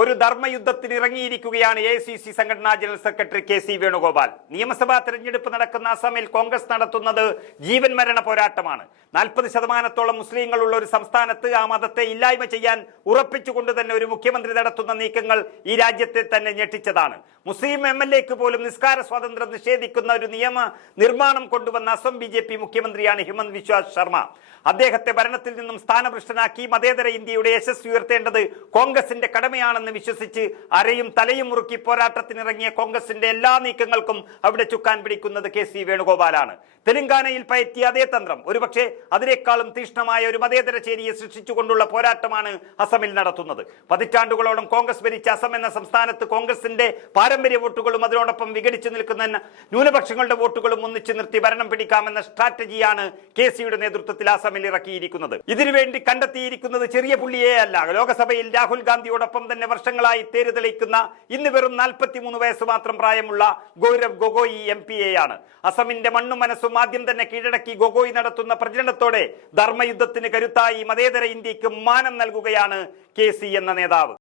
ഒരു ധർമ്മയുദ്ധത്തിന് ഇറങ്ങിയിരിക്കുകയാണ് AICC സംഘടനാ ജനറൽ സെക്രട്ടറി KC വേണുഗോപാൽ. നിയമസഭാ തെരഞ്ഞെടുപ്പ് നടക്കുന്ന അസമിൽ കോൺഗ്രസ് നടത്തുന്നത് ജീവൻ മരണ പോരാട്ടമാണ്. 40% മുസ്ലിങ്ങളുള്ള ഒരു സംസ്ഥാനത്ത് ആ മതത്തെ ഇല്ലായ്മ ചെയ്യാൻ ഉറപ്പിച്ചുകൊണ്ട് തന്നെ ഒരു മുഖ്യമന്ത്രി നടത്തുന്ന നീക്കങ്ങൾ ഈ രാജ്യത്തെ തന്നെ ഞെട്ടിച്ചതാണ്. മുസ്ലിം MLAക്ക് പോലും നിസ്കാര സ്വാതന്ത്ര്യം നിഷേധിക്കുന്ന ഒരു നിയമ നിർമ്മാണം കൊണ്ടുവന്ന അസം BJP മുഖ്യമന്ത്രിയാണ് ഹിമന്ത് ബിശ്വ ശർമ്മ. അദ്ദേഹത്തെ ഭരണത്തിൽ നിന്നും സ്ഥാനഭ്രഷ്ടനാക്കി മതേതര ഇന്ത്യയുടെ യശസ് ഉയർത്തേണ്ടത് കോൺഗ്രസിന്റെ കടമയാണെന്ന് വിശ്വസിച്ച് അരയും തലയും മുറുക്കി പോരാട്ടത്തിനിറങ്ങിയ കോൺഗ്രസിന്റെ എല്ലാ നീക്കങ്ങൾക്കും അവിടെ ചുക്കാൻ പിടിക്കുന്നത് KC വേണുഗോപാലാണ്. തെലങ്കാനയിൽ പയറ്റിയ അതേ തന്ത്രം, ഒരുപക്ഷെ അതിനേക്കാളും തീഷ്ണമായ ഒരു മതേതര ചേരിയെ സൃഷ്ടിച്ചുകൊണ്ടുള്ള പോരാട്ടമാണ് അസമിൽ നടത്തുന്നത്. പതിറ്റാണ്ടുകളോളം കോൺഗ്രസ് ഭരിച്ച അസം എന്ന സംസ്ഥാനത്ത് കോൺഗ്രസിന്റെ പാരമ്പര്യ വോട്ടുകളും അതിനോടൊപ്പം വിഘടിച്ചു നിൽക്കുന്ന ന്യൂനപക്ഷങ്ങളുടെ വോട്ടുകളും ഒന്നിച്ചു നിർത്തി ഭരണം പിടിക്കാമെന്ന സ്ട്രാറ്റജിയാണ് KCയുടെ നേതൃത്വത്തിൽ അസമിൽ ഇറക്കിയിരിക്കുന്നത്. ഇതിനുവേണ്ടി കണ്ടെത്തിയിരിക്കുന്നത് ചെറിയ പുള്ളിയേ അല്ല. ലോകസഭയിൽ രാഹുൽ ഗാന്ധിയോടൊപ്പം തന്നെ വർഷങ്ങളായി തേര് തെളിയിക്കുന്ന ഇന്ന് വെറും 43 വയസ്സ് മാത്രം പ്രായമുള്ള ഗൗരവ് ഗൊഗോയി MPയാണ്. അസമിന്റെ മണ്ണും മനസ്സും ആദ്യം തന്നെ കീഴടക്കി ഗൊഗോയി നടത്തുന്ന പ്രചരണത്തോടെ ധർമ്മയുദ്ധത്തിന് കരുത്തായി മതേതര ഇന്ത്യക്ക് മാനം നൽകുകയാണ് KC എന്ന നേതാവ്.